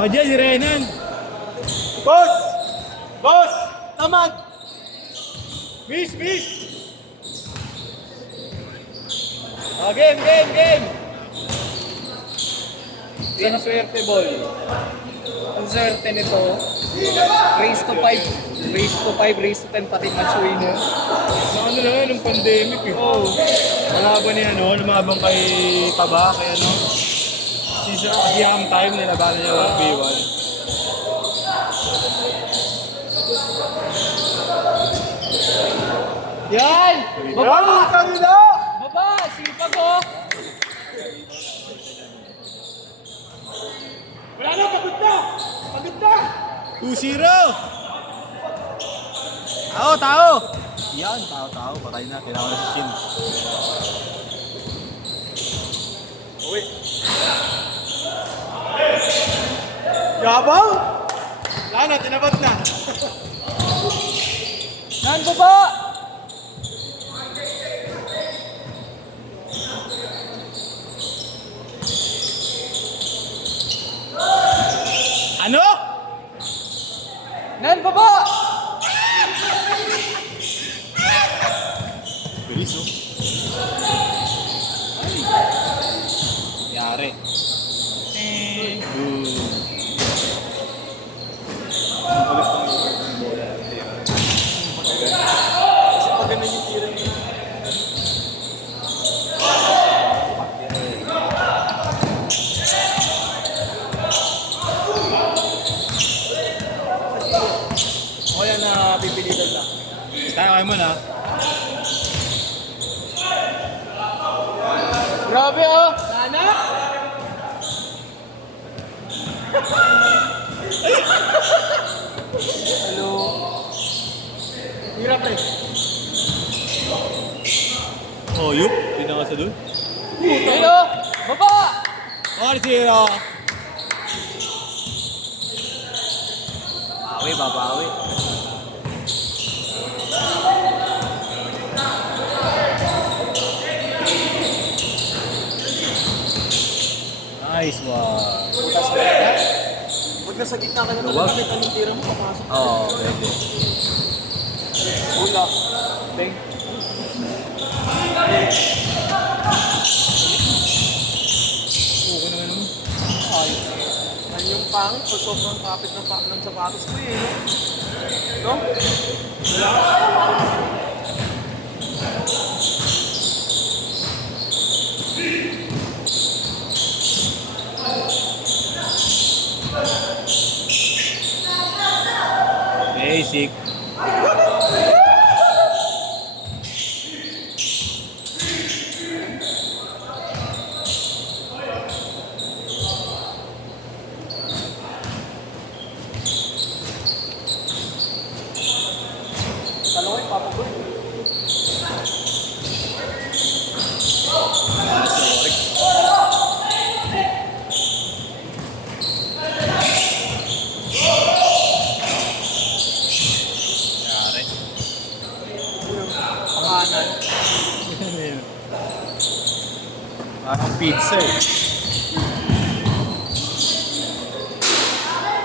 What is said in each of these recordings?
Tama dyan si Renan. Boss! Boss! Tamad! Miss! Miss! Oh, game! Ang swerte, boy. Ang swerte nito. Race to 5, race to 10 pati match winner. Na ano lang nung pandemic eh. Oh. Malaban niya lumaban kay Taba, kay ano. Siyang time nilabanan niya 1v1. Yan! Baba! Kanila! Baba! Sipag oh! Wala na! Pagod na! Pagod na! 2-0! Tao! Yan, tao. Patay na. Tinawag na si Shin. Uwi. Yabang! Wala na, tinabat na. Nan baba! Ano? Nan baba! Bilis oh. Yari. Kasi pag ganun yung tira niya. O yan na pipilitan na. Tayo kayo muna. Grabe oh! Sana? Hello? Hirap eh. Oh, yup. Pinaka sa doon. Hello? Baba! Oh, 0. Babawi. Nice one. Butas ka na. Huwag nasa gitna ka na Luwag. talaga. Anong tira mo? Papasok. Oo, pwede. Hula. Bang. Okay naman naman. Ay. Yan yung pangit. Pag sobrang kapit ng sapatos mo eh. No? Basic. Talaway, papagoy. Yari. Panganan. Parang pizza eh.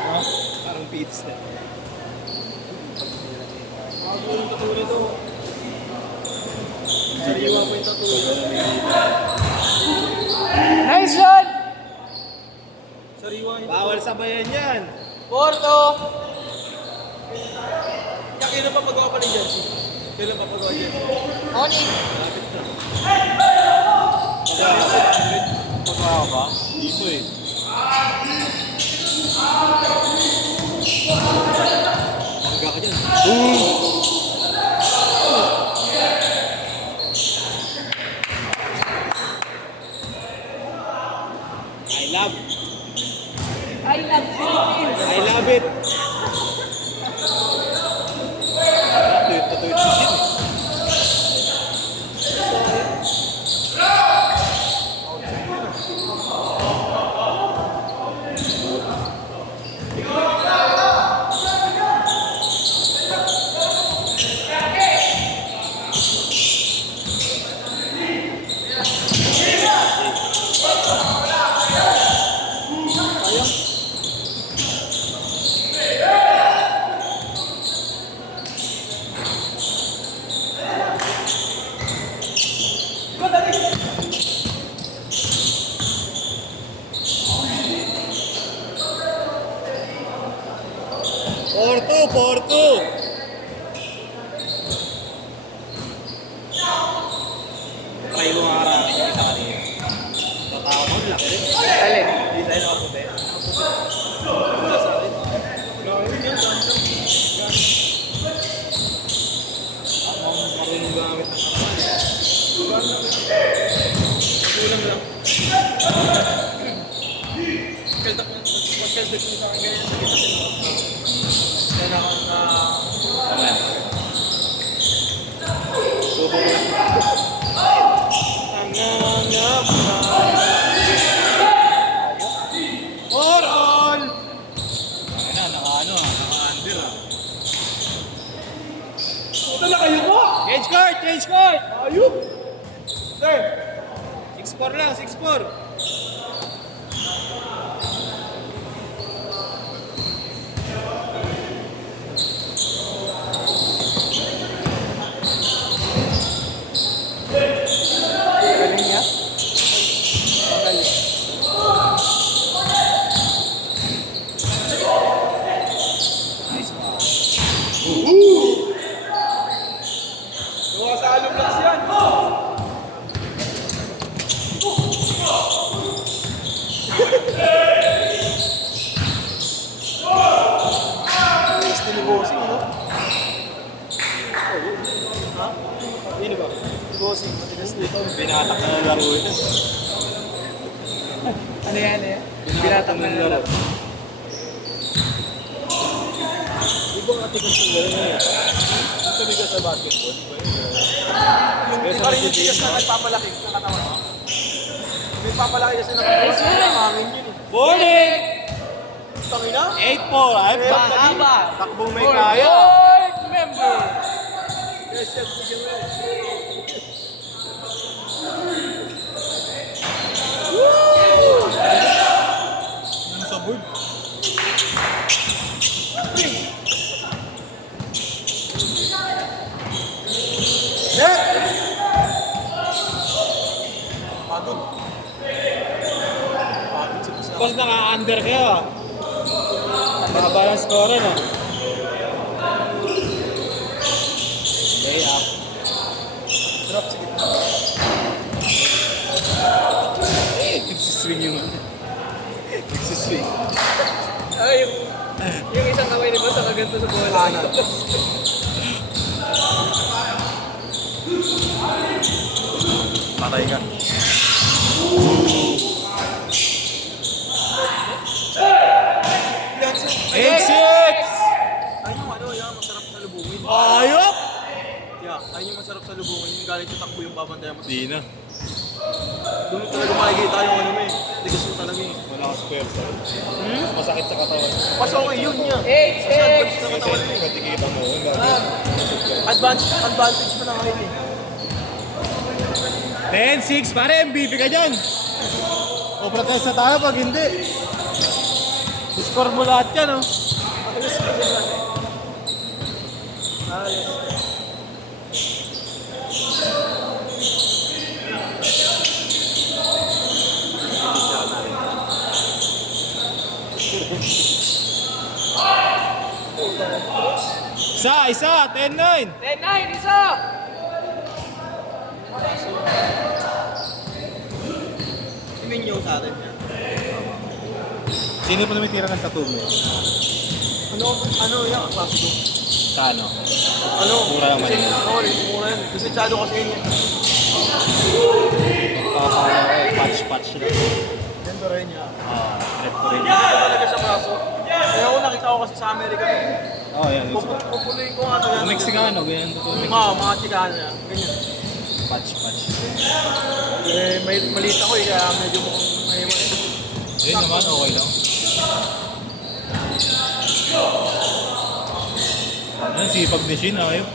No? Parang pizza. Bago yung tatuli to. Sariwa mo yung tatuli. Nice shot! Sariwa yung Bawal sabayan yan. Porto! Kailan pa magawa pa ni Jersey? Kailan pa magawa Jersey? Oni! Lapit na. Magawa ba? Dito eh. Magawa ka dyan. I love Philippines! I love it. Tatuit si Shin eh. 4-2, 4-2. Try mo nga aramin yung isa kanina. Tatawa mo, laki rin. Alin? Hindi tayo nakaputi. Wala sa akin. Marunong gamit ng kapan. Magulang lang. Magkaldak mo sa akin ganyan sa kita sila. Kaya na akong subo ko lang. For all! Ayun na, naka-under ah. Ito na kayo mo! Change court! Change court! Ayun! Sir! 6-4 lang, 6-4. Galing niya? Magaling. Nice pa. Gawa sa along lakas yan! Still bossing, no? Ha? Hindi ba? Bossing, matigas dito. Binatak na ng laro ito. Ano yan eh? Binatak na ng laro. Di ba nga tigas ng laro na yun? Ito bigas sa basketball, di ba yun? Hindi pa rin yung tigas na nagpapalaki ng katawan. May papalaki kasi ng katawan. Ang hangin yun eh. Boarding! Tangina? 8-4. Ay, Mahaba. Takbong may For kaya. board member. Yes, yes, bigyan mo yun. Ano sa board? Net! Pagod. Pagod sa kasama. Tapos naka-under kayo ah. Mahaba ng score no? Lay up. Drop, sige. Nagsiswing yung ano. Nagsiswing. Ay, yung isang kamay ni Boss nakaganto sa bola. Kanan. Patay ka. Yan, sir. 8-6! Ayun yung ano, yan, masarap sa lubungin. Ayop! Yeah, ayun yung masarap sa lubungin. Yung galing sa takbo yung babantayan mo sa Di na. doon talaga makikita yung ano mo eh. Tigas mo talaga eh. Wala ka square sa masakit sa katawan. Pas okay yun niya. 8-6! Advantage na katawan eh. Katikita mo. Advantage mo na ngayon eh. 10-6, pare MVP ka dyan. O protesta tayo pag hindi. Score mo lahat yan, oh. Matigas ka dyan lang eh. Ayos. Isa, 10-9. 10-9, isa! Tingin nyo sa atin yan. Sino pa naman tira ng tattoo mo? Ano yan? Ang klase ko. Kano? Ano? Mura naman Kasi, yun. oo, mura yan. Kasi tsado kasi yun yan. Patch na. Ganda rin niya. Red ko rin. Ganda talaga sa braso. Kaya ako nakita ko kasi sa Amerika. Oh, yan. Pupuloy ko ano yan. Kung Mexicano, ganyan to. Mga Chicano yan. Ganyan. Patch. Eh, may maliit ako eh, kaya medyo may Ayun naman, okay lang. Ano, sipag ni Shin, ayop.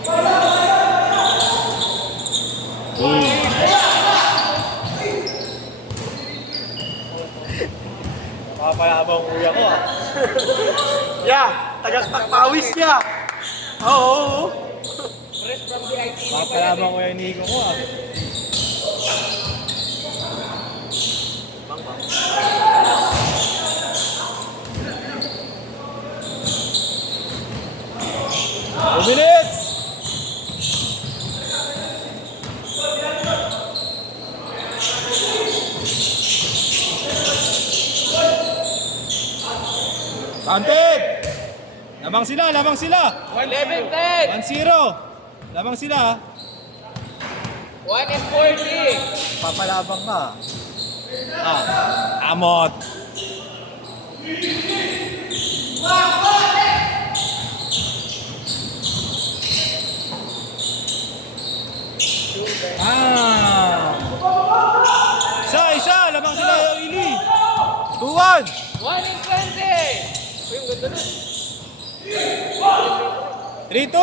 Uy. Papayabang kuya ko ah. Yeah, tagaktakpawis niya. Oo. Fresh from the IT. Mapalabang ko yung Nico ko ah. Bang bang. 2 minutes! Counted! Lamang sila, lamang sila! 11-10. 1-0! Lamang sila. 1 and 40. Papalabang ka. Amot. Isa, lamang sila, Ili. 2-1. 1 and 20. Uy, ang ganda nun. 3-2.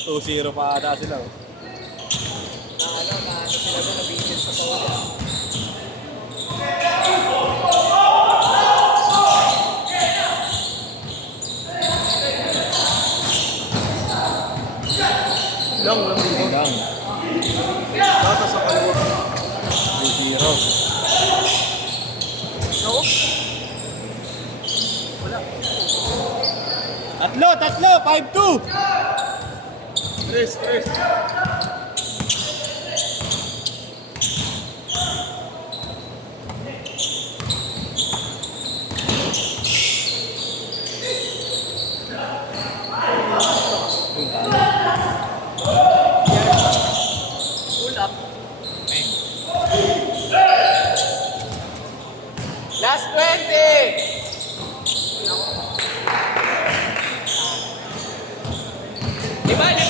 2-0 pa ata sila. Na ano sila doon, nabitin sa tola. Lang. Data sa kaliwa. 3-0. No? Tatlo, 5-2. Tres. Pull up. Last 20. Di ba?